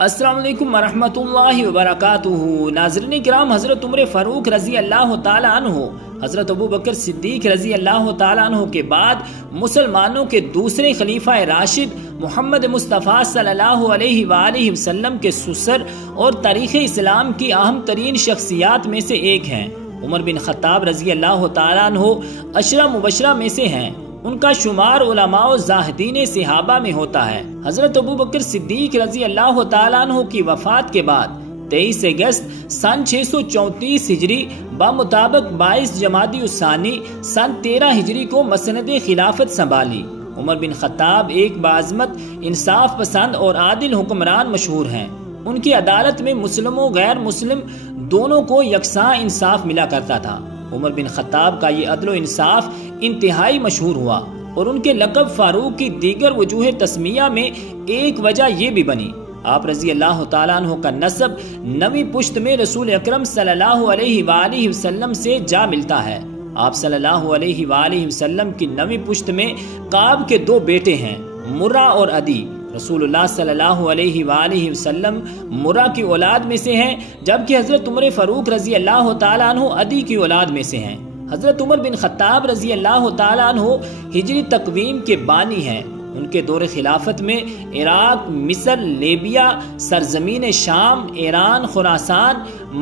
السلام علیکم ورحمۃ اللہ وبرکاتہ۔ ناظرین کرام، حضرت عمر فاروق رضی اللہ تعالی عنہ، حضرت ابو بکر صدیق رضی اللہ تعالی عنہ کے بعد مسلمانوں کے دوسرے خلیفہ راشد محمد مصطفیٰ صلی اللہ علیہ وآلہ وسلم کے سسر اور تاریخ اسلام کی اہم ترین شخصیات میں سے ایک ہیں۔ عمر بن خطاب رضی اللہ تعالی عنہ عشرہ مبشرہ میں سے ہیں۔ ان کا شمار علماء و زاہدین صحابہ میں ہوتا ہے۔ حضرت ابو بکر صدیق رضی اللہ تعالیٰ عنہ کی وفات کے بعد 23 اگست سن 634 ہجری بمطابق 22 جمادی الثانی سن 13 ہجری کو مسند خلافت سنبھالی۔ عمر بن خطاب ایک باعظمت، انصاف پسند اور عادل حکمران مشہور ہیں۔ ان کی عدالت میں مسلم و غیر مسلم دونوں کو یکساں انصاف ملا کرتا تھا۔ عمر بن خطاب کا یہ عدل و انصاف انتہائی مشہور ہوا، اور ان کے لقب فاروق کی دیگر وجوہ تسمیہ میں ایک وجہ یہ بھی بنی۔ آپ رضی اللہ تعالیٰ عنہ کا نسب نویں پشت میں رسول اکرم صلی اللہ علیہ وآلہ وسلم سے جا ملتا ہے۔ آپ صلی اللہ علیہ وآلہ وسلم کی نویں پشت میں کعب کے دو بیٹے ہیں، مرہ اور عدی۔ رسول اللہ صلی اللہ علیہ وآلہ وسلم مرہ کی اولاد میں سے ہیں، جبکہ حضرت عمر فاروق رضی اللہ تعالیٰ عنہ عدی کی اولاد میں سے ہیں۔ حضرت عمر بن خطاب رضی اللہ تعالیٰ عنہ ہجری تقویم کے بانی ہیں۔ ان کے دور خلافت میں عراق، مصر، لیبیا، سرزمین شام، ایران، خراسان،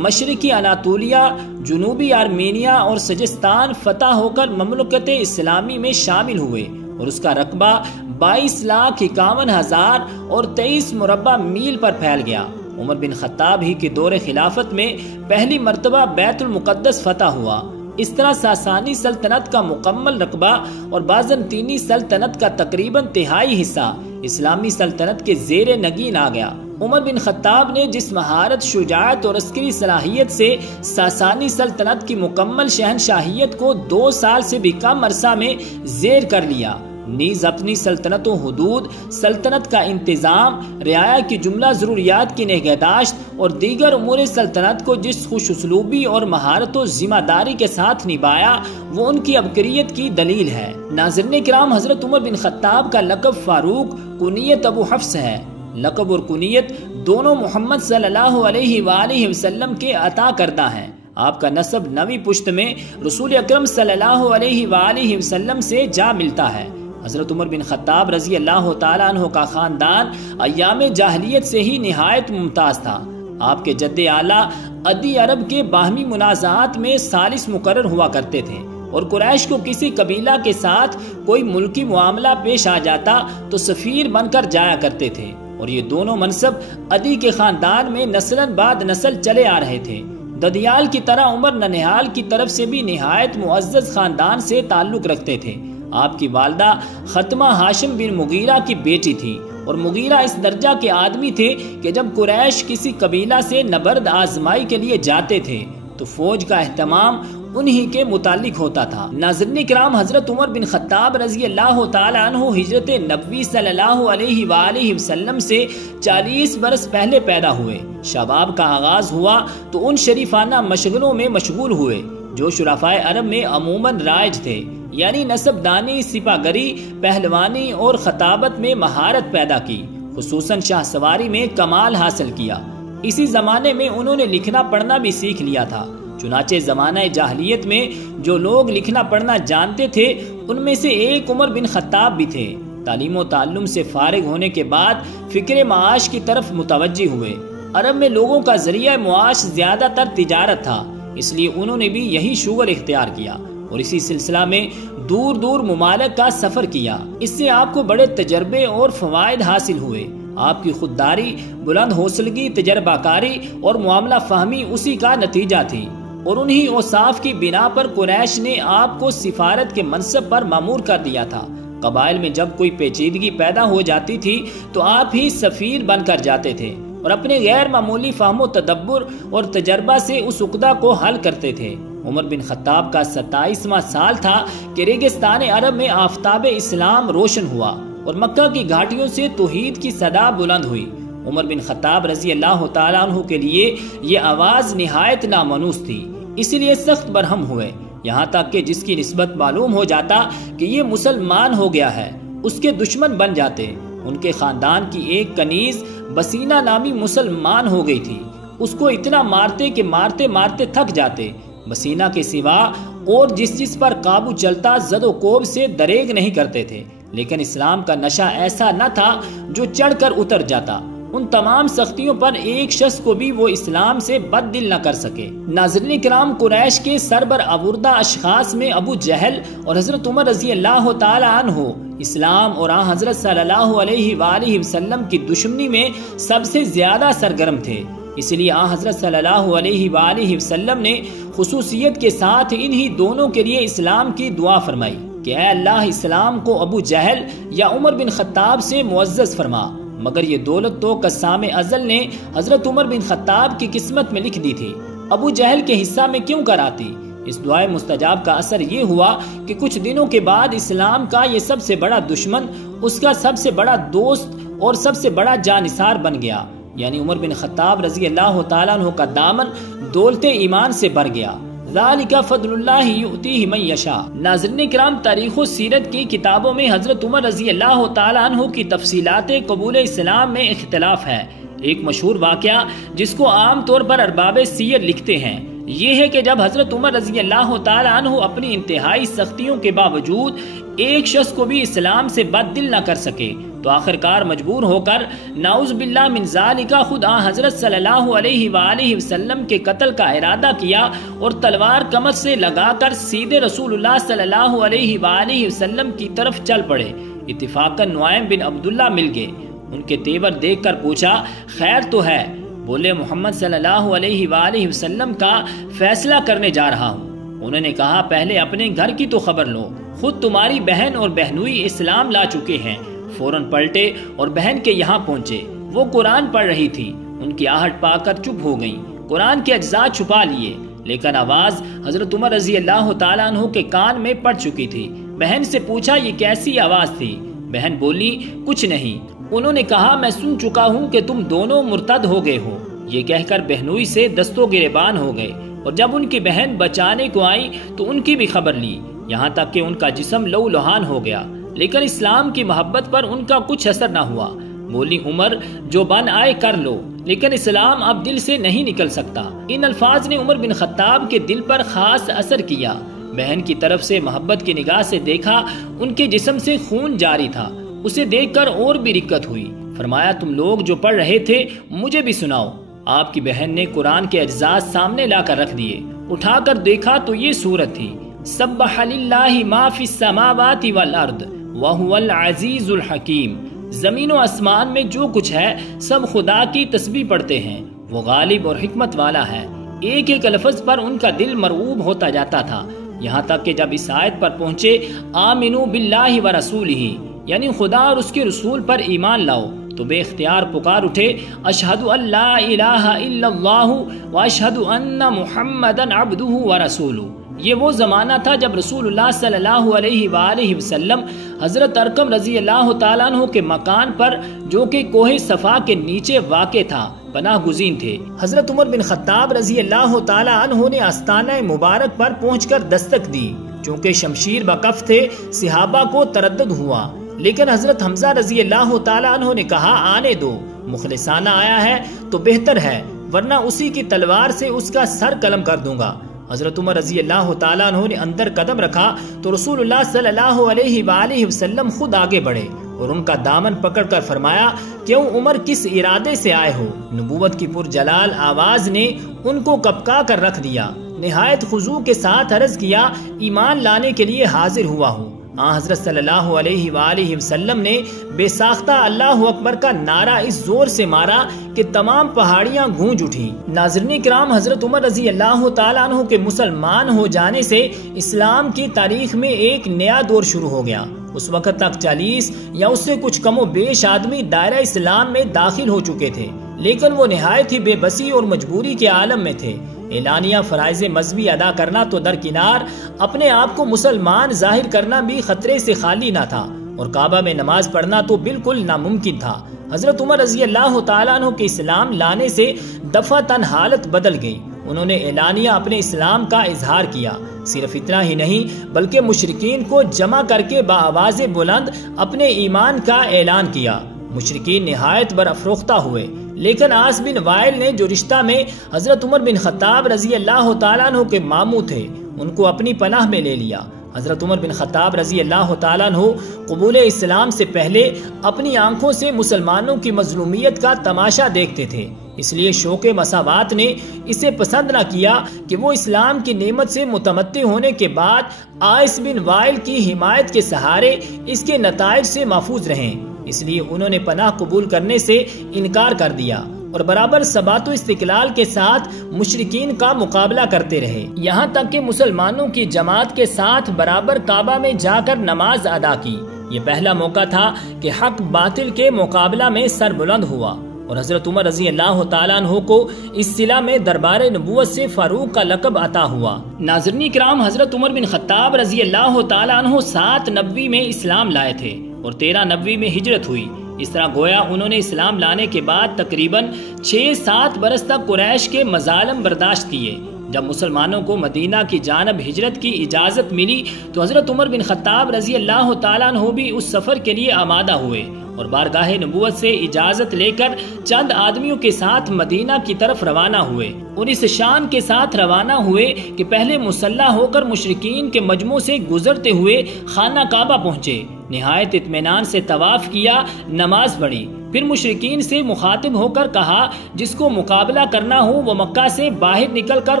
مشرقی اناطولیہ، جنوبی آرمینیا اور سجستان فتح ہو کر مملکت اسلامی میں شامل ہوئے، اور اس کا رقبہ 22,51,000 اور 23 مربع میل پر پھیل گیا۔ عمر بن خطاب ہی کے دور خلافت میں پہلی مرتبہ بیت المقدس فتح ہوا۔ اس طرح ساسانی سلطنت کا مکمل رقبہ اور بازنطینی سلطنت کا تقریباً تہائی حصہ اسلامی سلطنت کے زیر نگین آ گیا۔ عمر بن خطاب نے جس مہارت، شجاعت اور عسکری صلاحیت سے ساسانی سلطنت کی مکمل شہنشاہیت کو 2 سال سے بھی کم عرصہ میں زیر کر لیا، نیز اپنی سلطنت و حدود، سلطنت کا انتظام، رعایا کی جملہ ضروریات کی نگہداشت اور دیگر امور سلطنت کو جس خوش اسلوبی اور مہارت و ذمہ داری کے ساتھ نبھایا، وہ ان کی عبقریت کی دلیل ہے۔ ناظرین کرام، حضرت عمر بن خطاب کا لقب فاروق، کنیت ابو حفص ہے۔ لقب اور کنیت دونوں محمد صلی اللہ علیہ وآلہ وسلم کے عطا کردہ ہیں۔ آپ کا نسب نویں پشت میں رسول اکرم صلی اللہ علیہ وآلہ وسلم سے جا ملتا ہے۔ حضرت عمر بن خطاب رضی اللہ تعالیٰ عنہ کا خاندان ایام جاہلیت سے ہی نہایت ممتاز تھا۔ آپ کے جد اعلیٰ عدی عرب کے باہمی منازعات میں ثالث مقرر ہوا کرتے تھے، اور قریش کو کسی قبیلہ کے ساتھ کوئی ملکی معاملہ پیش آ جاتا تو سفیر بن کر جایا کرتے تھے، اور یہ دونوں منصب عدی کے خاندان میں نسلاً بعد نسل چلے آ رہے تھے۔ ددیال کی طرح عمر ننہال کی طرف سے بھی نہایت معزز خاندان سے تعلق رکھتے تھے۔ آپ کی والدہ ختمہ ہاشم بن مغیرہ کی بیٹی تھی، اور مغیرہ اس درجہ کے آدمی تھے کہ جب قریش کسی قبیلہ سے نبرد آزمائی کے لیے جاتے تھے تو فوج کا اہتمام انہی کے متعلق ہوتا تھا۔ ناظرین کرام، حضرت عمر بن خطاب رضی اللہ تعالی عنہ ہجرت نبوی صلی اللہ علیہ وآلہ وسلم سے 40 برس پہلے پیدا ہوئے۔ شباب کا آغاز ہوا تو ان شریفانہ مشغلوں میں مشغول ہوئے جو شرفائے عرب میں عموماً رائج تھے، یعنی نسب دانی، سپہ گری، پہلوانی اور خطابت میں مہارت پیدا کی، خصوصاً شاہ سواری میں کمال حاصل کیا۔ اسی زمانے میں انہوں نے لکھنا پڑھنا بھی سیکھ لیا تھا۔ چنانچہ زمانہ جاہلیت میں جو لوگ لکھنا پڑھنا جانتے تھے ان میں سے ایک عمر بن خطاب بھی تھے۔ تعلیم و تعلم سے فارغ ہونے کے بعد فکر معاش کی طرف متوجہ ہوئے۔ عرب میں لوگوں کا ذریعہ معاش زیادہ تر تجارت تھا، اس لیے انہوں نے بھی یہی شغل اختیار کیا، اور اسی سلسلہ میں دور دور ممالک کا سفر کیا۔ اس سے آپ کو بڑے تجربے اور فوائد حاصل ہوئے۔ آپ کی خودداری، بلند حوصلگی، تجربہ کاری اور معاملہ فہمی اسی کا نتیجہ تھی، اور انہی اوصاف کی بنا پر قریش نے آپ کو سفارت کے منصب پر مامور کر دیا تھا۔ قبائل میں جب کوئی پیچیدگی پیدا ہو جاتی تھی تو آپ ہی سفیر بن کر جاتے تھے، اور اپنے غیر معمولی فہم و تدبر اور تجربہ سے اس عقدہ کو حل کرتے تھے۔ عمر بن خطاب کا 27واں سال تھا کہ ریگستان عرب میں آفتاب اسلام روشن ہوا، اور مکہ کی گھاٹیوں سے توحید کی صدا بلند ہوئی۔ عمر بن خطاب رضی اللہ تعالیٰ عنہ کے لیے یہ آواز نہایت نامانوس تھی، اسی لیے سخت برہم ہوئے، یہاں تک کہ جس کی نسبت معلوم ہو جاتا کہ یہ مسلمان ہو گیا ہے اس کے دشمن بن جاتے۔ ان کے خاندان کی ایک کنیز بسینہ نامی مسلمان ہو گئی تھی۔ اس کو اتنا مارتے کہ مارتے مارتے تھک جاتے۔ بسینہ کے سوا اور جس پر قابو چلتا زد و کوب سے دریغ نہیں کرتے تھے، لیکن اسلام کا نشہ ایسا نہ تھا جو چڑھ کر اتر جاتا۔ ان تمام سختیوں پر ایک شخص کو بھی وہ اسلام سے بد دل نہ کر سکے۔ ناظرین کرام، قریش کے سربرآوردہ اشخاص میں ابو جہل اور حضرت عمر رضی اللہ تعالی عنہ اسلام اور حضرت صلی اللہ علیہ وآلہ وسلم کی دشمنی میں سب سے زیادہ سرگرم تھے۔ اس لیے حضرت صلی اللہ علیہ وآلہ وسلم نے خصوصیت کے ساتھ انہی دونوں کے لیے اسلام کی دعا فرمائی کہ اے اللہ، اسلام کو ابو جہل یا عمر بن خطاب سے معزز فرما۔ مگر یہ دولت تو قسام ازل نے حضرت عمر بن خطاب کی قسمت میں لکھ دی تھی، ابو جہل کے حصہ میں کیوں کر آتی؟ اس دعائے مستجاب کا اثر یہ ہوا کہ کچھ دنوں کے بعد اسلام کا یہ سب سے بڑا دشمن اس کا سب سے بڑا دوست اور سب سے بڑا جانثار بن گیا، یعنی عمر بن خطاب رضی اللہ تعالیٰ عنہ کا دامن دولت ایمان سے بھر گیا۔ ذالک فضل اللہ یؤتیہ من یشاء۔ ناظرین کرام، تاریخ و سیرت کی کتابوں میں حضرت عمر رضی اللہ تعالیٰ عنہ کی تفصیلات قبول اسلام میں اختلاف ہے۔ ایک مشہور واقعہ جس کو عام طور پر ارباب سیر لکھتے ہیں یہ ہے کہ جب حضرت عمر رضی اللہ تعالیٰ عنہ اپنی انتہائی سختیوں کے باوجود ایک شخص کو بھی اسلام سے بد دل نہ کر سکے تو آخرکار مجبور ہو کر نعوذ باللہ من ذالک خود حضرت صلی اللہ علیہ وآلہ وسلم کے قتل کا ارادہ کیا اور تلوار کمر سے لگا کر سیدھے رسول اللہ صلی اللہ علیہ وآلہ وسلم کی طرف چل پڑے۔ اتفاقاً نعیم بن عبداللہ مل گئے، ان کے تیور دیکھ کر پوچھا خیر تو ہے؟ بولے محمد صلی اللہ علیہ وآلہ وسلم کا فیصلہ کرنے جا رہا ہوں۔ انہوں نے کہا پہلے اپنے گھر کی تو خبر لو، خود تمہاری بہن اور بہنوئی اسلام لا چکے ہیں۔ فوراً پلٹے اور بہن کے یہاں پہنچے۔ وہ قرآن پڑھ رہی تھی، ان کی آہٹ پا کر چپ ہو گئیں۔ قرآن کے اجزاء چھپا لیے، لیکن آواز حضرت عمر رضی اللہ تعالیٰ عنہ کے کان میں پڑ چکی تھی۔ بہن سے پوچھا یہ کیسی آواز تھی؟ بہن بولی کچھ نہیں۔ انہوں نے کہا میں سن چکا ہوں کہ تم دونوں مرتد ہو گئے ہو۔ یہ کہہ کر بہنوئی سے دستوں گریبان ہو گئے، اور جب ان کی بہن بچانے کو آئی تو ان کی بھی خبر لی، یہاں تک کہ ان کا جسم لہو لہان ہو گیا، لیکن اسلام کی محبت پر ان کا کچھ اثر نہ ہوا۔ بولی عمر جو بن آئے کر لو، لیکن اسلام اب دل سے نہیں نکل سکتا۔ ان الفاظ نے عمر بن خطاب کے دل پر خاص اثر کیا۔ بہن کی طرف سے محبت کی نگاہ سے دیکھا، ان کے جسم سے خون جاری تھا۔ اسے دیکھ کر اور بھی رکت ہوئی۔ فرمایا تم لوگ جو پڑھ رہے تھے مجھے بھی سناؤ۔ آپ کی بہن نے قرآن کے اجزاء سامنے لا کر رکھ دیے۔ اٹھا کر دیکھا تو یہ سورت تھی، سبح للہ ما فی السماوات والارض وہو العزیز الحکیم۔ زمین و آسمان میں جو کچھ ہے سب خدا کی تسبیح پڑھتے ہیں، وہ غالب اور حکمت والا ہے۔ ایک ایک لفظ پر ان کا دل مرعوب ہوتا جاتا تھا، یہاں تک کہ جب اس آیت پر پہنچے آمنو باللہ ورسولہ، یعنی خدا اور اس کے رسول پر ایمان لاؤ، تو بے اختیار پکار اٹھے اشہد ان لا الہ الا اللہ واشہد ان محمدا عبدہ ورسولہ۔ یہ وہ زمانہ تھا جب رسول اللہ صلی اللہ علیہ وآلہ وسلم حضرت ارقم رضی اللہ تعالیٰ عنہ کے مکان پر جو کہ کوہ صفا کے نیچے واقع تھا پناہ گزین تھے۔ حضرت عمر بن خطاب رضی اللہ تعالیٰ عنہ نے آستانہ مبارک پر پہنچ کر دستک دی۔ چونکہ شمشیر بکف تھے، صحابہ کو تردد ہوا، لیکن حضرت حمزہ رضی اللہ تعالیٰ عنہ نے کہا آنے دو، مخلصانہ آیا ہے تو بہتر ہے، ورنہ اسی کی تلوار سے اس کا سر قلم کر دوں گا۔ حضرت عمر رضی اللہ تعالیٰ عنہ نے اندر قدم رکھا تو رسول اللہ صلی اللہ علیہ وآلہ وسلم خود آگے بڑھے اور ان کا دامن پکڑ کر فرمایا کیوں عمر کس ارادے سے آئے ہو؟ نبوت کی پرجلال آواز نے ان کو کپکا کر رکھ دیا۔ نہایت خضوع کے ساتھ عرض کیا ایمان لانے کے لیے حاضر ہوا ہوں۔ حضرت صلی اللہ علیہ وآلہ وسلم نے بے ساختہ اللہ اکبر کا نعرہ اس زور سے مارا کہ تمام پہاڑیاں گونج اٹھی۔ ناظرین کرام، حضرت عمر رضی اللہ تعالیٰ عنہ کے مسلمان ہو جانے سے اسلام کی تاریخ میں ایک نیا دور شروع ہو گیا۔ اس وقت تک 40 یا اس سے کچھ کم و بیش آدمی دائرہ اسلام میں داخل ہو چکے تھے، لیکن وہ نہایت ہی بے بسی اور مجبوری کے عالم میں تھے۔ اعلانیہ فرائض مذہبی ادا کرنا تو درکنار، اپنے آپ کو مسلمان ظاہر کرنا بھی خطرے سے خالی نہ تھا، اور کعبہ میں نماز پڑھنا تو بالکل ناممکن تھا۔ حضرت عمر رضی اللہ تعالیٰ عنہ کے اسلام لانے سے دفعتاً حالت بدل گئی۔ انہوں نے اعلانیہ اپنے اسلام کا اظہار کیا۔ صرف اتنا ہی نہیں بلکہ مشرکین کو جمع کر کے بآواز بلند اپنے ایمان کا اعلان کیا۔ مشرکین نہایت برافروختہ ہوئے، لیکن عاص بن وائل نے جو رشتہ میں حضرت عمر بن خطاب رضی اللہ تعالیٰ عنہ کے ماموں تھے ان کو اپنی پناہ میں لے لیا۔ حضرت عمر بن خطاب رضی اللہ تعالیٰ عنہ قبول اسلام سے پہلے اپنی آنکھوں سے مسلمانوں کی مظلومیت کا تماشا دیکھتے تھے، اس لیے شوق مساوات نے اسے پسند نہ کیا کہ وہ اسلام کی نعمت سے متمتع ہونے کے بعد عاص بن وائل کی حمایت کے سہارے اس کے نتائج سے محفوظ رہیں، اس لیے انہوں نے پناہ قبول کرنے سے انکار کر دیا اور برابر ثبات و استقلال کے ساتھ مشرکین کا مقابلہ کرتے رہے، یہاں تک کہ مسلمانوں کی جماعت کے ساتھ برابر کعبہ میں جا کر نماز ادا کی۔ یہ پہلا موقع تھا کہ حق باطل کے مقابلہ میں سر بلند ہوا، اور حضرت عمر رضی اللہ تعالیٰ عنہ کو اس صلہ میں دربار نبوت سے فاروق کا لقب عطا ہوا۔ ناظرین کرام، حضرت عمر بن خطاب رضی اللہ تعالیٰ عنہ 7 نبوی میں اسلام لائے تھے اور 13 نبوی میں ہجرت ہوئی۔ اس طرح گویا انہوں نے اسلام لانے کے بعد تقریباً 6-7 برس تک قریش کے مظالم برداشت کیے۔ جب مسلمانوں کو مدینہ کی جانب ہجرت کی اجازت ملی تو حضرت عمر بن خطاب رضی اللہ تعالیٰ عنہ بھی اس سفر کے لیے آمادہ ہوئے اور بارگاہ نبوت سے اجازت لے کر چند آدمیوں کے ساتھ مدینہ کی طرف روانہ ہوئے، اور اس شان کے ساتھ روانہ ہوئے کہ پہلے مسلح ہو کر مشرکین کے مجمع سے گزرتے ہوئے خانہ کعبہ پہنچے، نہایت اطمینان سے طواف کیا، نماز پڑھی، پھر مشرکین سے مخاطب ہو کر کہا جس کو مقابلہ کرنا ہو وہ مکہ سے باہر نکل کر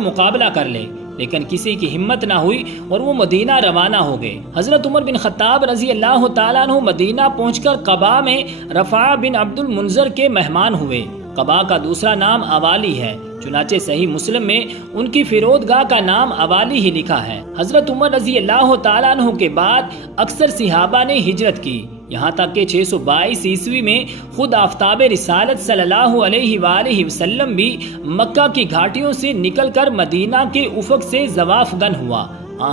مقابلہ کر لے، لیکن کسی کی ہمت نہ ہوئی اور وہ مدینہ روانہ ہو گئے۔ حضرت عمر بن خطاب رضی اللہ تعالیٰ عنہ مدینہ پہنچ کر قباء میں رفاع بن عبد المنذر کے مہمان ہوئے۔ قباء کا دوسرا نام اوالی ہے، چنانچہ صحیح مسلم میں ان کی فرودگاہ کا نام اوالی ہی لکھا ہے۔ حضرت عمر رضی اللہ تعالیٰ عنہ کے بعد اکثر صحابہ نے ہجرت کی، یہاں تک کہ 622 عیسوی میں خود آفتاب رسالت صلی اللہ علیہ وآلہ وسلم بھی مکہ کی گھاٹیوں سے نکل کر مدینہ کے افق سے زواف گن ہوا۔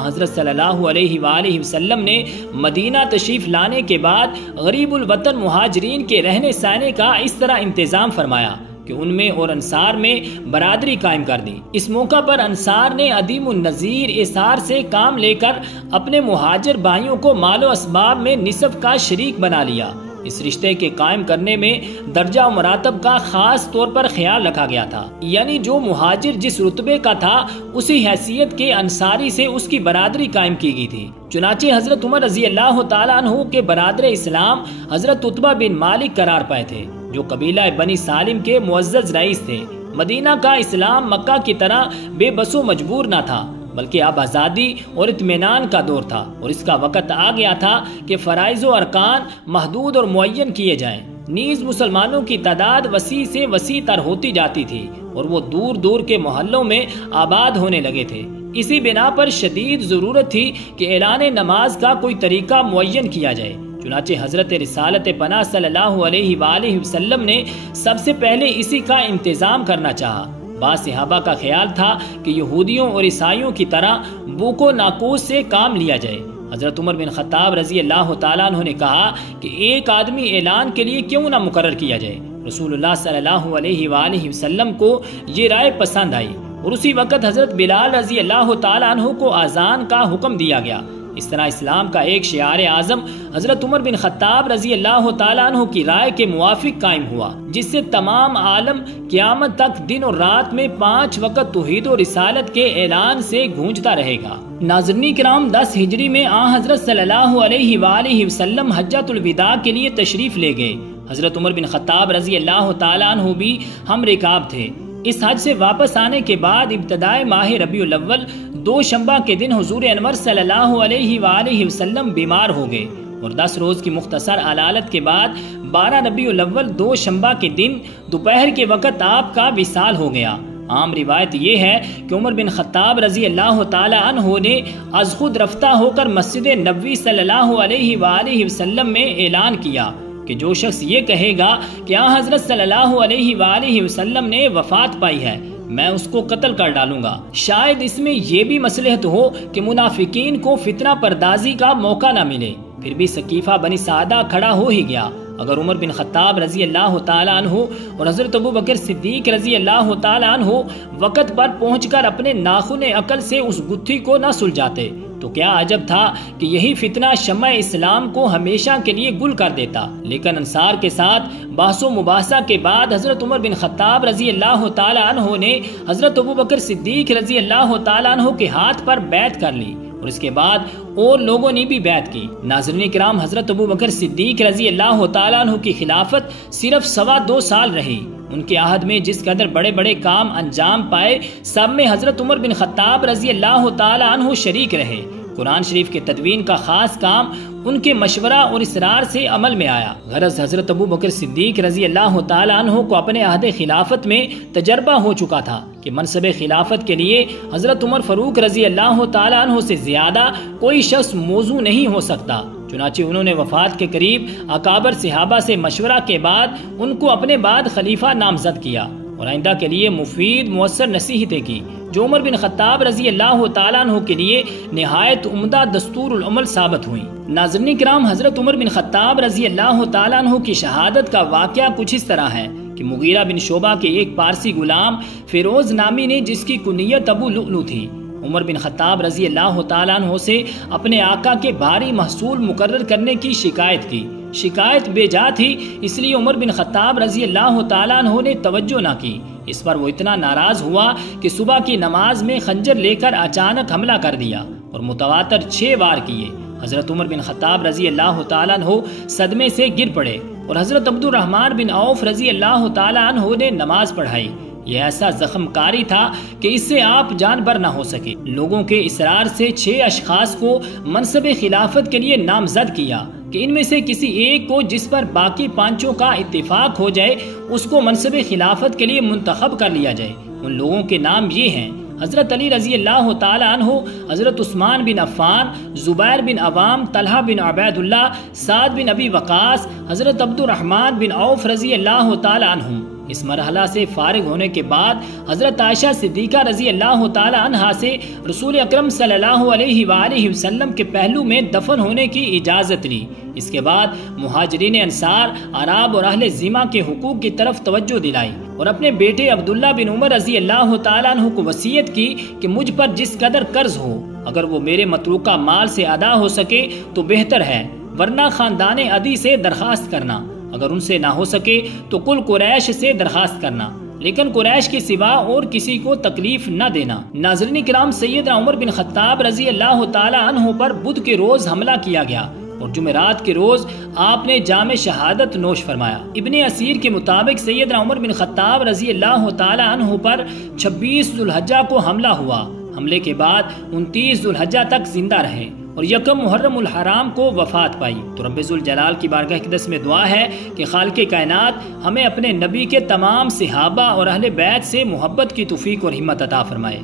حضرت صلی اللہ علیہ وآلہ وسلم نے مدینہ تشریف لانے کے بعد غریب الوطن مہاجرین کے رہنے سہنے کا اس طرح انتظام فرمایا کہ ان میں اور انصار میں برادری قائم کر دی۔ اس موقع پر انصار نے عدیم النظیر اثار سے کام لے کر اپنے مہاجر بھائیوں کو مال و اسباب میں نصف کا شریک بنا لیا۔ اس رشتے کے قائم کرنے میں درجہ و مراتب کا خاص طور پر خیال رکھا گیا تھا، یعنی جو مہاجر جس رتبے کا تھا اسی حیثیت کے انصاری سے اس کی برادری قائم کی گئی تھی۔ چنانچہ حضرت عمر رضی اللہ تعالیٰ عنہ کے برادر اسلام حضرت عتبہ بن مالک قرار پائے تھے، جو قبیلہ بنی سالم کے معزز رئیس تھے۔ مدینہ کا اسلام مکہ کی طرح بے بس و مجبور نہ تھا، بلکہ اب آزادی اور اطمینان کا دور تھا، اور اس کا وقت آ گیا تھا کہ فرائض و ارکان محدود اور معین کیے جائیں۔ نیز مسلمانوں کی تعداد وسیع سے وسیع تر ہوتی جاتی تھی اور وہ دور دور کے محلوں میں آباد ہونے لگے تھے۔ اسی بنا پر شدید ضرورت تھی کہ اعلان نماز کا کوئی طریقہ معین کیا جائے۔ چنانچہ حضرت رسالت پناہ صلی اللہ علیہ وآلہ وسلم نے سب سے پہلے اسی کا انتظام کرنا چاہا۔ بعض صحابہ کا خیال تھا کہ یہودیوں اور عیسائیوں کی طرح بوک و ناقوس سے کام لیا جائے۔ حضرت عمر بن خطاب رضی اللہ تعالیٰ عنہ نے کہا کہ ایک آدمی اعلان کے لیے کیوں نہ مقرر کیا جائے۔ رسول اللہ صلی اللہ علیہ وآلہ وسلم کو یہ رائے پسند آئی، اور اسی وقت حضرت بلال رضی اللہ تعالیٰ عنہ کو اذان کا حکم دیا گیا۔ اس طرح اسلام کا ایک شعار اعظم حضرت عمر بن خطاب رضی اللہ تعالیٰ عنہ کی رائے کے موافق قائم ہوا، جس سے تمام عالم قیامت تک دن اور رات میں 5 وقت توحید و رسالت کے اعلان سے گونجتا رہے گا۔ ناظرین کرام، 10 ہجری میں حضرت صلی اللہ علیہ وآلہ وسلم حجۃ الوداع کے لیے تشریف لے گئے۔ حضرت عمر بن خطاب رضی اللہ تعالیٰ عنہ بھی ہم رکاب تھے۔ اس حج سے واپس آنے کے بعد ابتدائے ماہ ربیع الاول 2 شنبہ کے دن حضور انور صلی اللہ علیہ وآلہ وسلم بیمار ہو گئے، اور 10 روز کی مختصر علالت کے بعد 12 ربیع الاول 2 شنبہ کے دن دوپہر کے وقت آپ کا وصال ہو گیا۔ عام روایت یہ ہے کہ عمر بن خطاب رضی اللہ تعالی عنہ نے از خود رفتہ ہو کر مسجد نبوی صلی اللہ علیہ وآلہ وسلم میں اعلان کیا کہ جو شخص یہ کہے گا کہ حضرت صلی اللہ علیہ وآلہ وسلم نے وفات پائی ہے، میں اس کو قتل کر ڈالوں گا۔ شاید اس میں یہ بھی مصلحت ہو کہ منافقین کو فتنہ پردازی کا موقع نہ ملے۔ پھر بھی سقیفہ بنی سعدہ کھڑا ہو ہی گیا۔ اگر عمر بن خطاب رضی اللہ تعالیٰ عنہ اور حضرت ابو بکر صدیق رضی اللہ تعالیٰ عنہ وقت پر پہنچ کر اپنے ناخن عقل سے اس گتھی کو نہ سلجھاتے تو کیا عجب تھا کہ یہی فتنہ شمع اسلام کو ہمیشہ کے لیے گل کر دیتا۔ لیکن انصار کے ساتھ بحث و مباحثہ کے بعد حضرت عمر بن خطاب رضی اللہ تعالیٰ عنہ نے حضرت ابو بکر صدیق رضی اللہ تعالیٰ عنہ کے ہاتھ پر بیعت کر لی اور اس کے بعد اور لوگوں نے بھی بیعت کی۔ ناظرین کرام، حضرت ابو بکر صدیق رضی اللہ تعالیٰ عنہ کی خلافت صرف 2.25 سال رہی۔ ان کے عہد میں جس قدر بڑے بڑے کام انجام پائے، سب میں حضرت عمر بن خطاب رضی اللہ تعالیٰ عنہ شریک رہے۔ قرآن شریف کے تدوین کا خاص کام ان کے مشورہ اور اصرار سے عمل میں آیا۔ غرض حضرت ابو بکر صدیق رضی اللہ تعالیٰ عنہ کو اپنے عہد خلافت میں تجربہ ہو چکا تھا کہ منصب خلافت کے لیے حضرت عمر فاروق رضی اللہ تعالیٰ عنہ سے زیادہ کوئی شخص موزوں نہیں ہو سکتا۔ چنانچہ انہوں نے وفات کے قریب اکابر صحابہ سے مشورہ کے بعد ان کو اپنے بعد خلیفہ نامزد کیا اور آئندہ کے لیے مفید مؤثر نصیحتیں کی جو عمر بن خطاب رضی اللہ تعالیٰ عنہ کے لیے نہایت عمدہ دستور العمل ثابت ہوئی۔ ناظرین کرام، حضرت عمر بن خطاب رضی اللہ تعالیٰ عنہ کی شہادت کا واقعہ کچھ اس طرح ہے کہ مغیرہ بن شعبہ کے ایک پارسی غلام فیروز نامی نے، جس کی کنیت ابو لؤلؤ تھی، عمر بن خطاب رضی اللہ تعالیٰ عنہ سے اپنے آقا کے بھاری محصول مقرر کرنے کی شکایت کی۔ شکایت بے جا تھی، اس لیے عمر بن خطاب رضی اللہ تعالیٰ عنہ نے توجہ نہ کی۔ اس پر وہ اتنا ناراض ہوا کہ صبح کی نماز میں خنجر لے کر اچانک حملہ کر دیا اور متواتر 6 وار کیے۔ حضرت عمر بن خطاب رضی اللہ تعالیٰ عنہ صدمے سے گر پڑے اور حضرت عبد الرحمن بن عوف رضی اللہ تعالیٰ عنہ نے نماز پڑھائی۔ یہ ایسا زخم کاری تھا کہ اس سے آپ جان بر نہ ہو سکے۔ لوگوں کے اصرار سے 6 اشخاص کو منصب خلافت کے لیے نامزد کیا کہ ان میں سے کسی ایک کو، جس پر باقی 5 کا اتفاق ہو جائے، اس کو منصب خلافت کے لیے منتخب کر لیا جائے۔ ان لوگوں کے نام یہ ہیں: حضرت علی رضی اللہ تعالی عنہ، حضرت عثمان بن عفان، زبیر بن عوام، طلحہ بن عبید اللہ، سعد بن ابی وقاص، حضرت عبد الرحمن بن عوف رضی اللہ تعالی عنہ۔ اس مرحلہ سے فارغ ہونے کے بعد حضرت عائشہ صدیقہ رضی اللہ تعالی عنہا سے رسول اکرم صلی اللہ علیہ وآلہ وسلم کے پہلو میں دفن ہونے کی اجازت لی۔ اس کے بعد مہاجرین انصار، عرب اور اہل ذمہ کے حقوق کی طرف توجہ دلائی اور اپنے بیٹے عبداللہ بن عمر رضی اللہ تعالیٰ عنہ کو وصیت کی کہ مجھ پر جس قدر قرض ہو، اگر وہ میرے متروکہ مال سے ادا ہو سکے تو بہتر ہے، ورنہ خاندان عدی سے درخواست کرنا، اگر ان سے نہ ہو سکے تو کل قریش سے درخواست کرنا، لیکن قریش کے سوا اور کسی کو تکلیف نہ دینا۔ ناظرین کرام، سیدنا عمر بن خطاب رضی اللہ تعالی عنہ پر بدھ کے روز حملہ کیا گیا اور جمعرات کے روز آپ نے جام شہادت نوش فرمایا۔ ابن اسیر کے مطابق سیدنا عمر بن خطاب رضی اللہ تعالی عنہ پر 26 ذوالحجہ کو حملہ ہوا۔ حملے کے بعد 29 ذوالحجہ تک زندہ رہے اور 1 محرم الحرام کو وفات پائی۔ تو رب ذوالجلال کی بارگاہ اقدس میں دعا ہے کہ خالق کائنات ہمیں اپنے نبی کے تمام صحابہ اور اہل بیت سے محبت کی توفیق اور ہمت عطا فرمائے،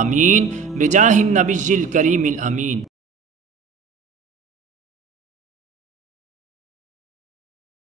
آمین، بجاہ النبی الکریم الامین۔